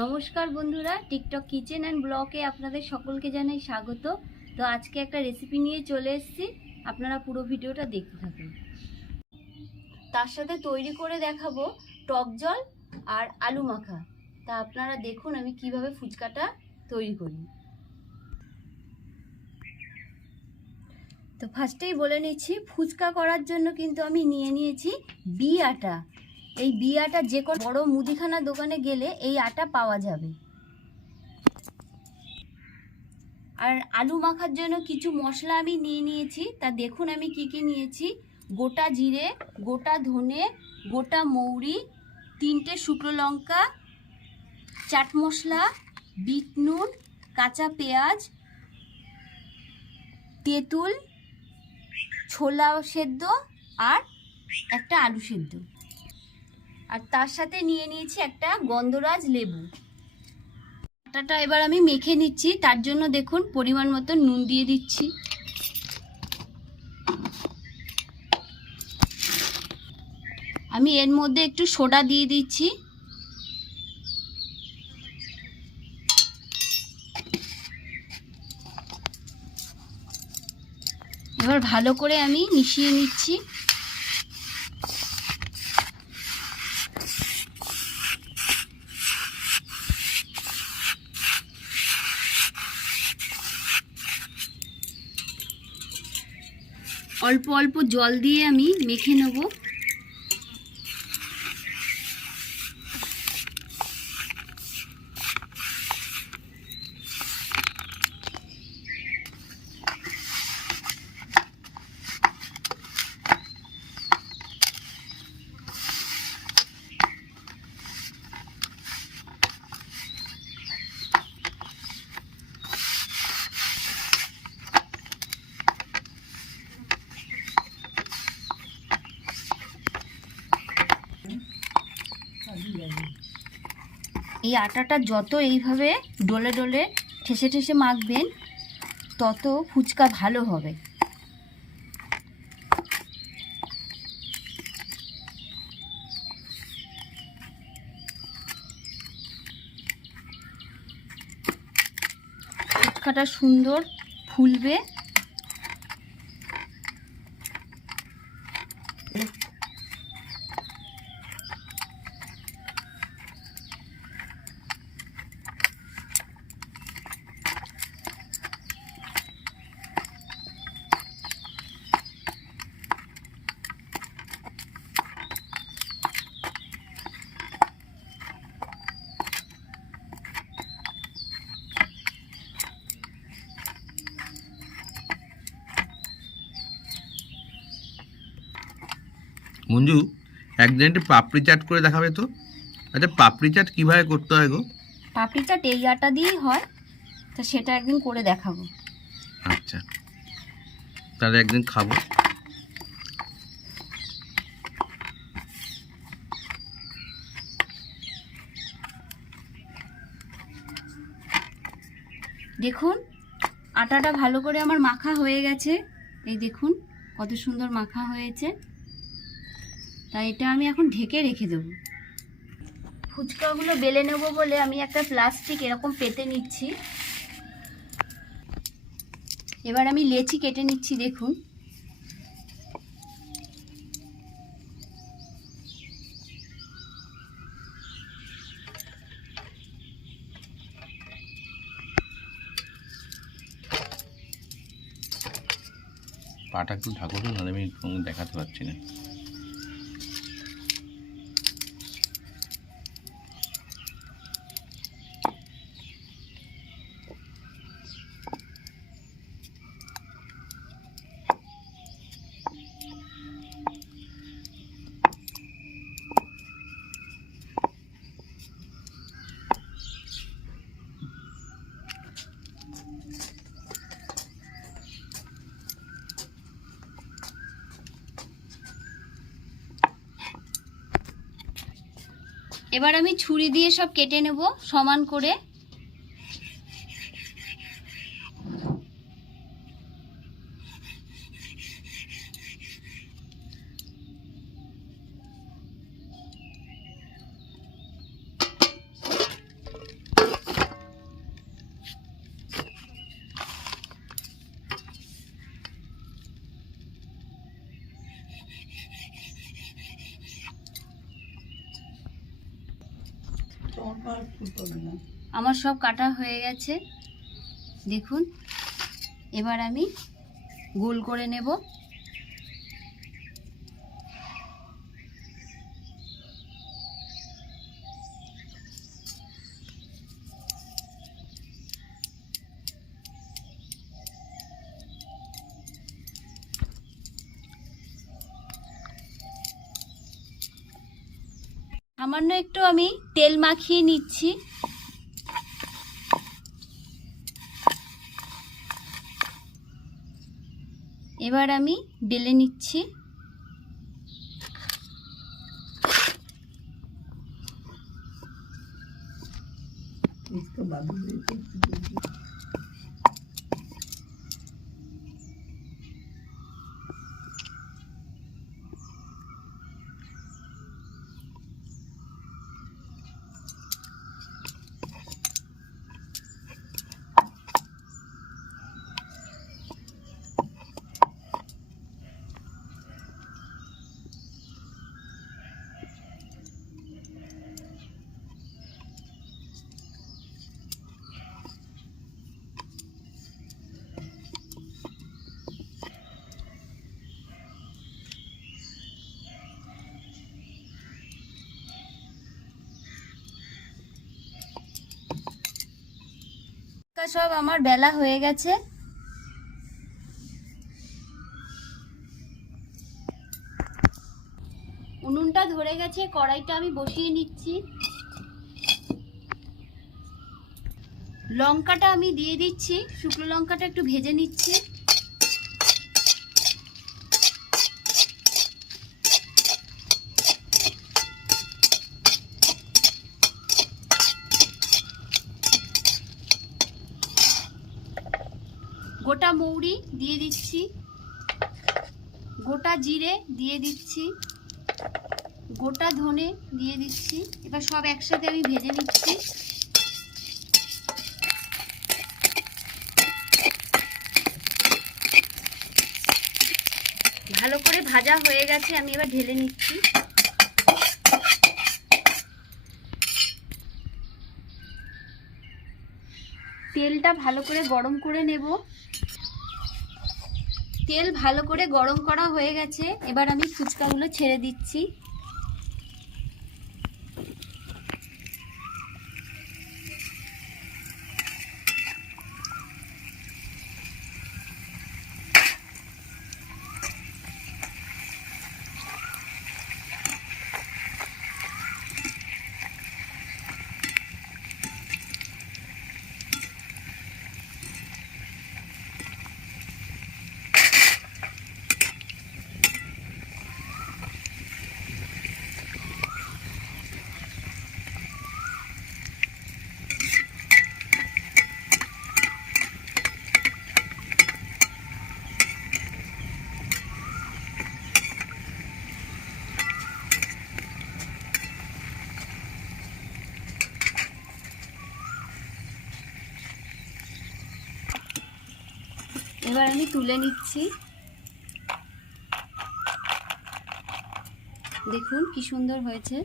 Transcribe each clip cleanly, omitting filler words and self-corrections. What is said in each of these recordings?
নমস্কার বন্ধুরা, TikTok kitchen and ব্লগে আপনাদের সকলকে জানাই স্বাগত। তো আজকে একটা রেসিপি নিয়ে চলে এসেছি, আপনারা পুরো ভিডিওটা দেখতে থাকুন। তার সাথে তৈরি করে দেখাবো টক জল আর আলু মাখা। তা আপনারা দেখুন আমি কিভাবে ফুচকাটা তৈরি করি। তো ফার্স্টেই বলে নিচ্ছি, ফুচকা করার জন্য কিন্তু আমি নিয়ে নিয়েছি বি আটা। এই বি আটা যে কোনো বড় মুদিখানা দোকানে গেলে এই আটা পাওয়া যাবে। আর আলু মাখার জন্য কিছু মশলা আমি নিয়ে নিয়েছি। তা দেখুন আমি কি কি নিয়েছি। গোটা জিরে, গোটা ধনে, গোটা মৌরি, 3টে শুকনো লঙ্কা, চাট মশলা, বিট নুন, কাঁচা পেঁয়াজ, তেঁতুল, ছোলা সেদ্ধ আর একটা আলু সেদ্ধ। আর তার সাথে নিয়ে নিয়েছি একটা গন্ধরাজ লেবু। আটাটা এবার আমি মেখে নিচ্ছি। তার জন্য দেখুন পরিমাণ মতো নুন দিয়ে দিচ্ছি। আমি এর মধ্যে একটু সোডা দিয়ে দিচ্ছি। এবার ভালো করে আমি মিশিয়ে নিচ্ছি। অল্প অল্প জল দিয়ে আমি মেখে নেব। এই আটাটা যত এইভাবে ডলে ডলে ঠেসে ঠেসে মাখবেন তত ফুচকা ভালো হবে। ফুচকাটা সুন্দর ফুলবে। মঞ্জু, একদিন একটু পাপড়ি চাট করে দেখাবে তো? আচ্ছা, পাপড়ি চাট কিভাবে করতে হয় গো? পাপড়ি চাট এই আটা দিয়েই হয়, তা সেটা একদিন করে দেখাবো। আচ্ছা, তাহলে একদিন খাবো। দেখুন আটাটা ভালো করে আমার মাখা হয়ে গেছে। এই দেখুন কত সুন্দর মাখা হয়েছে। তাই এটা আমি এখন ঢেকে রেখে দেবো। ফুচকাগুলো বেলে নেব বলে আমি একটা প্লাস্টিক এরকম পেতে নিচ্ছি। এবার আমি লেচি কেটে নিচ্ছি। দেখুন পাটা একটু ঢাকো তো, নাহলে আমি দেখাতে পারছি না। এবার আমি ছুরি দিয়ে সব কেটে নেব সমান করে। আমার সব কাটা হয়ে গেছে দেখুন। এবার আমি গোল করে নেব। সামান্য একটু আমি তেল মাখিয়ে নিচ্ছি। এবার আমি বেলে নিচ্ছি। সব আমার বেলা হয়ে গেছে। উনুনটা ধরে গেছে, কড়াইটা আমি বসিয়ে নিচ্ছি। লঙ্কাটা আমি দিয়ে দিচ্ছি, শুকনো লঙ্কাটা একটু ভেজে নিচ্ছি। গোটা মৌরি দিয়ে দিচ্ছি, গোটা জিরে দিয়ে দিচ্ছি, গোটা ধনে দিয়ে দিচ্ছি। এবার সব একসাথে আমি ভেজে নিচ্ছি। ভালো করে ভাজা হয়ে গেছে, আমি এবার ঢেলে নিচ্ছি। তেলটা ভালো করে গরম করে নেব। তেল ভালো করে গরম করা হয়ে গেছে, এবার আমি ফুচকাগুলো ছেড়ে দিচ্ছি। এবার আমি তুলে নিচ্ছি। দেখুন কি সুন্দর হয়েছে।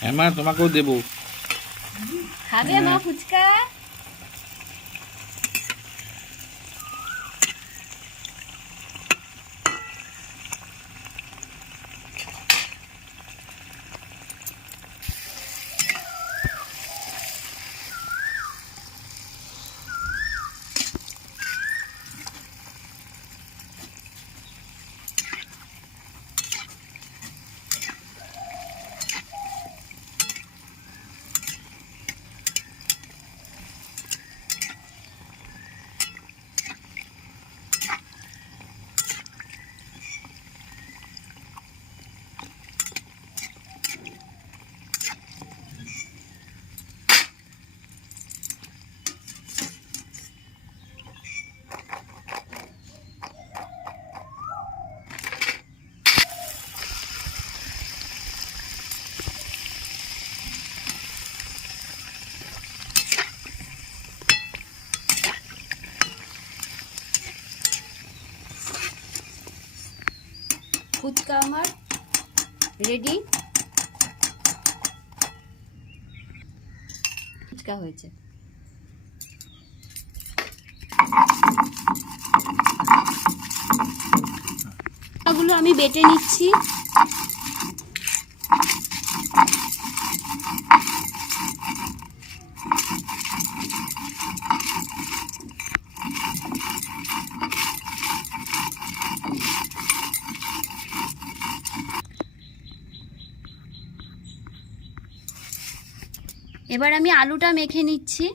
হ্যাঁ মা, তোমাকেও দেবো। খাবে মা ফুচকা? ফুচকা আমার রেডি। ফুচকা হয়েছে। ফুচকাগুলো আমি বেটে নিচ্ছি। এবার আমি আলুটা মেখে নিচ্ছি।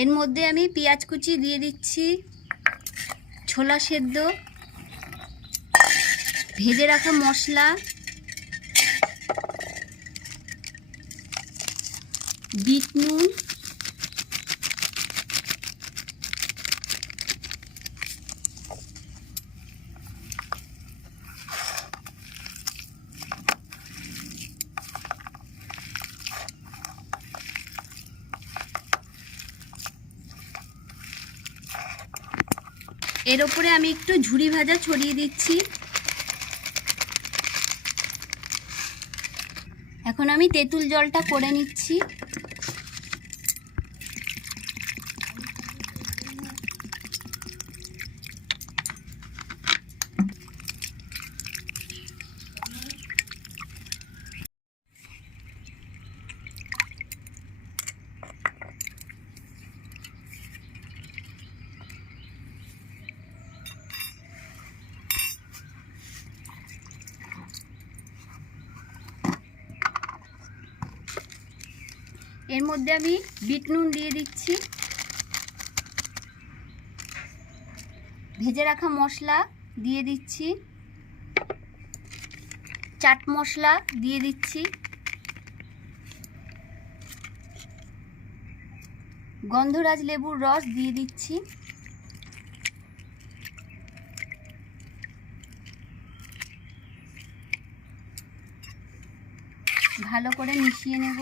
এর মধ্যে আমি পেঁয়াজ কুচি দিয়ে দিচ্ছি, ছোলা সেদ্ধ, ভেজে রাখা মশলা, বিট নুন, এর ওপরে আমি একটু ঝুরি ভাজা ছড়িয়ে দিচ্ছি। এখন আমি তেঁতুল জলটা করে নিচ্ছি। এর মধ্যে আমি বিট নুন দিয়ে দিচ্ছি, ভেজে রাখা মশলা দিয়ে দিচ্ছি, চাট মশলা দিয়ে দিচ্ছি, গন্ধরাজ লেবুর রস দিয়ে দিচ্ছি, ভালো করে মিশিয়ে নেব।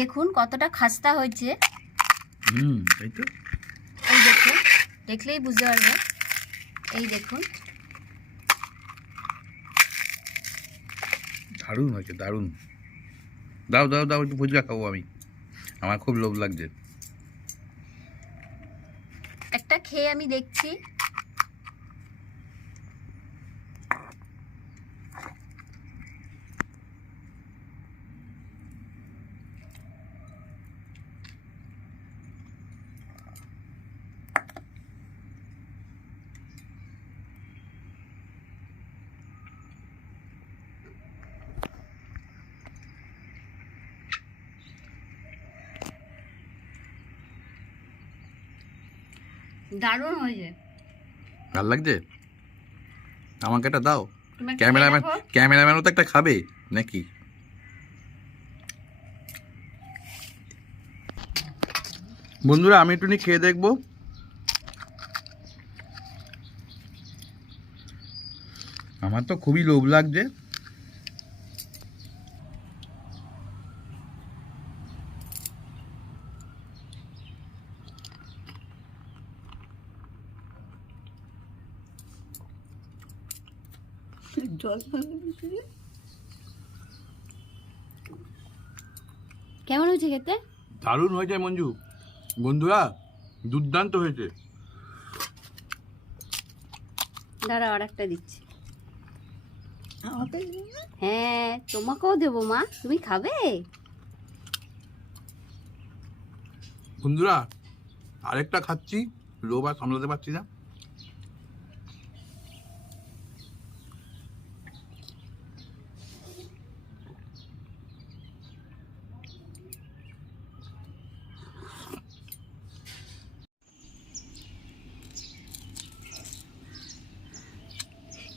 দেখুন কতটা খাস্তা হয়েছে। তাই তো। এই দেখুন, দেখলেই বুঝতে পারবে। এই দেখুন, দারুণ হয়েছে, দারুণ। দাও দাও দাও, একটু ফুচকা খাবো আমি, আমার খুব লোভ লাগছে। একটা খেয়ে আমি দেখছি। দারুণ হয়েছে। ভালো লাগছে? আমাকে একটা দাও। তুমি একটা ক্যামেরাম্যান, খেয়ে দেখো। ক্যামেরাম্যানও তো একটা খাবে নাকি? বন্ধুরা আমি একটু খেয়ে দেখবো। আমার তো খুবই লোভ লাগছে। কেমন হয়েছে খেতে? দারুণ হয়েছে মঞ্জু। বন্ধুরা দুর্দান্ত হয়েছে। দাঁড়া, আর একটা দিচ্ছি। হ্যাঁ, তোমাকেও দেবো মা, তুমি খাবে? বন্ধুরা আরেকটা খাচ্ছি, লোভ আর সামলাতে পারছি না।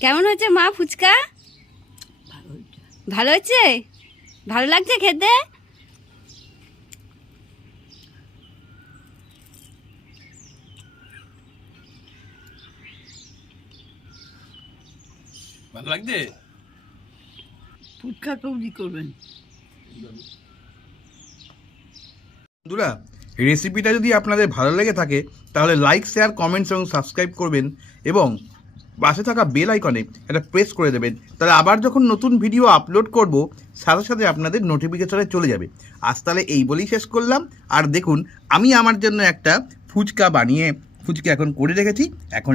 কেমন হয়েছে মা ফুচকা? ভালো হয়েছে? ভালো লাগছে খেতে? ভালো লাগছে। ফুচকা তৈরি করবেন। বন্ধুরা, রেসিপিটা যদি আপনাদের ভালো লেগে থাকে তাহলে লাইক, শেয়ার, কমেন্টস এবং সাবস্ক্রাইব করবেন এবং পাশে থাকা বেল আইকনে এটা প্রেস করে দেবেন। তাহলে আবার যখন নতুন ভিডিও আপলোড করব সাথে সাথে আপনাদের নোটিফিকেশনে চলে যাবে। আজ তাহলে এই বলেই শেষ করলাম। আর দেখুন, আমি আমার জন্য একটা ফুচকা এখন করে রেখেছি। এখন